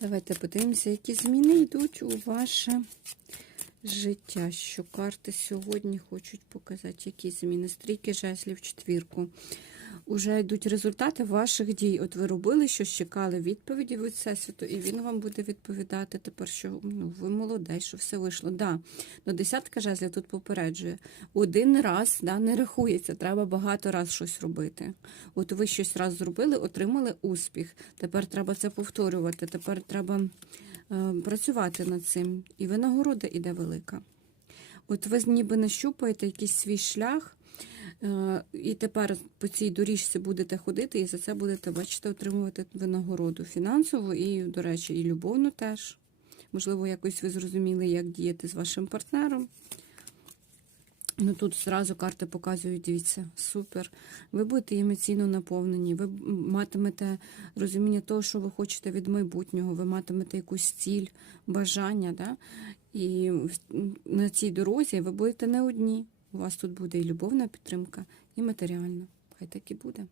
Давайте подивимося, які зміни йдуть у ваше життя. Що карти сьогодні хочуть показати, які зміни. Стрійки жезлів, четвірку. Уже йдуть результати ваших дій. От ви робили щось, чекали відповіді від Всесвіту, і він вам буде відповідати тепер, що ну, ви молодець, що все вийшло. Да. Ну, десятка жезлів тут попереджує. Один раз да, не рахується, треба багато раз щось робити. От ви щось раз зробили, отримали успіх. Тепер треба це повторювати. Тепер треба е, працювати над цим. І винагорода іде велика. От ви ніби нащупаєте якийсь свій шлях, і тепер по цій доріжці будете ходити, і за це будете, бачите, отримувати винагороду фінансову і, до речі, і любовну теж. Можливо, якось ви зрозуміли, як діяти з вашим партнером. Ну тут зразу карти показують, дивіться, супер. Ви будете емоційно наповнені, ви матимете розуміння того, що ви хочете від майбутнього, ви матимете якусь ціль, бажання. Да? І на цій дорозі ви будете не одні. У вас тут буде і любовна підтримка, і матеріальна. Хай так і буде.